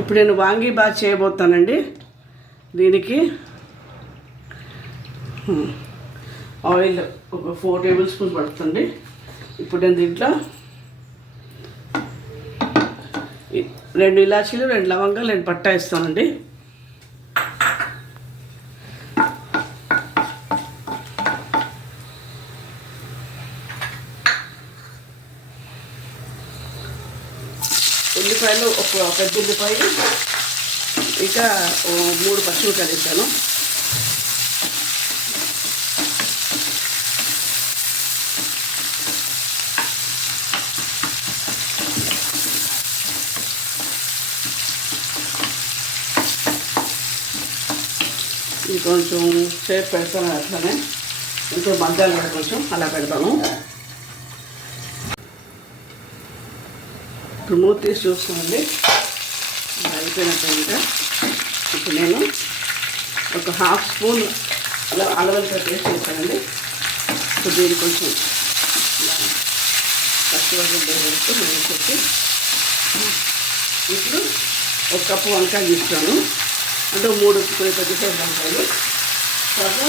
ఇప్పుడు నేను వాంగీ బాత్ చేయబోతానండి. దీనికి ఆయిల్ ఒక 4 టేబుల్ స్పూన్స్ పడుతుంది. ఇప్పుడు నేను దీంట్లో 2 ఇలాచీలు, 2 లవంగాలు, 2 పట్టా వేస్తానండి. ఉల్లిపాయలు ఒక పెద్ద ఉల్లిపాయ, ఇంకా 3 పచ్చిమిరపకాయలు వేసాను. ఇది కొంచెం సేపు పెడతాను, అట్లనే కొంచెం మగ్గాలి కూడా, కొంచెం అలా పెడతాను. ఇప్పుడు మూత తీసి చూస్తానండి, అయిపోయినట్టు. ఇంకా ఇప్పుడు నేను ఒక 1/2 స్పూన్ అల్లం పేస్ట్ చేస్తానండి. ఇప్పుడు దీన్ని కొంచెం పచ్చిమిరపకాయలు వేస్తూ వేసేసి ఇప్పుడు 1 కప్పు వంకాయలు తీసుకున్నాను. అంటే 3 పెద్ద సైజు వంకాయలు, తర్వాత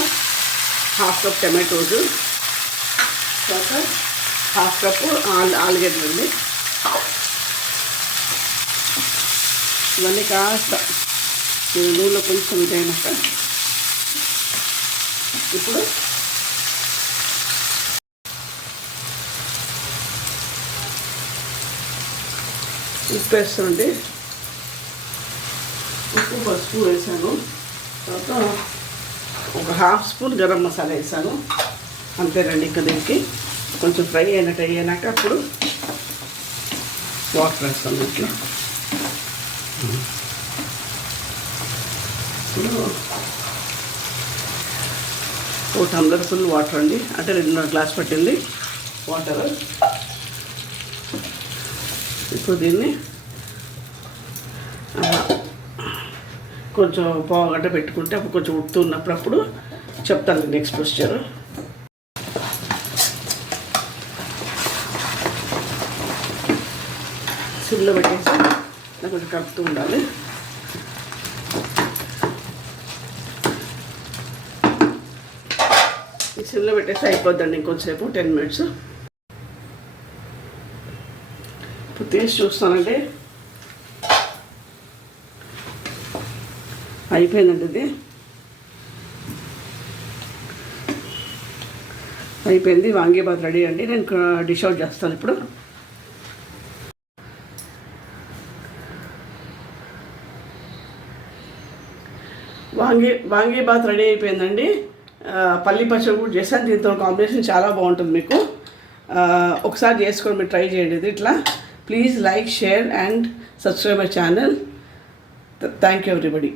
1/2 కప్ టమాటోస్, తర్వాత 1/2 కప్పు ఆలుగడ్డలు అండి. ఇవన్నీ కాస్త నూనెలో కొంచెం ఇదైనాక ఇప్పుడు ఉప్పు వేస్తానండి. ఉప్పు పసుపు వేసాను. తర్వాత ఒక 1/2 స్పూన్ గరం మసాలా వేసాను. అంతేనండి. ఇంకా దీనికి కొంచెం ఫ్రై అయినాక అప్పుడు వాటర్ వేస్తాను. ఇట్లా ఒక టంబ్లర్ ఫుల్ వాటర్ అండి, అంటే 2.5 గ్లాస్ పట్టింది వాటర్. ఇప్పుడు దీన్ని కొంచెం పావు గంట పెట్టుకుంటే అప్పుడు కొంచెం ఉడుతున్నప్పుడు అప్పుడు చెప్తాను నెక్స్ట్ ప్రొసీజర్. సిమ్లో పెట్టేసి కొంచెం కలుపుతూ ఉండాలి. ఈ సిమ్లో పెట్టేసి అయిపోద్దండి ఇంకొంచెంసేపు, 10 మినిట్స్. ఇప్పుడు తీసి చూస్తానండి, అయిపోయిందండి. ఇది అయిపోయింది. వాంగీబాత్ రెడీ అండి. నేను డిష్ అవుట్ చేస్తాను ఇప్పుడు. వాంగీబాత్ రెడీ అయిపోయిందండి. పల్లి పచ్చడి కూడా చేశాను. దీంతో కాంబినేషన్ చాలా బాగుంటుంది. మీకు ఒకసారి చేసుకొని మీరు ట్రై చేయండి. ఇది ఇట్లా. Please like, share and subscribe my channel. Thank you everybody.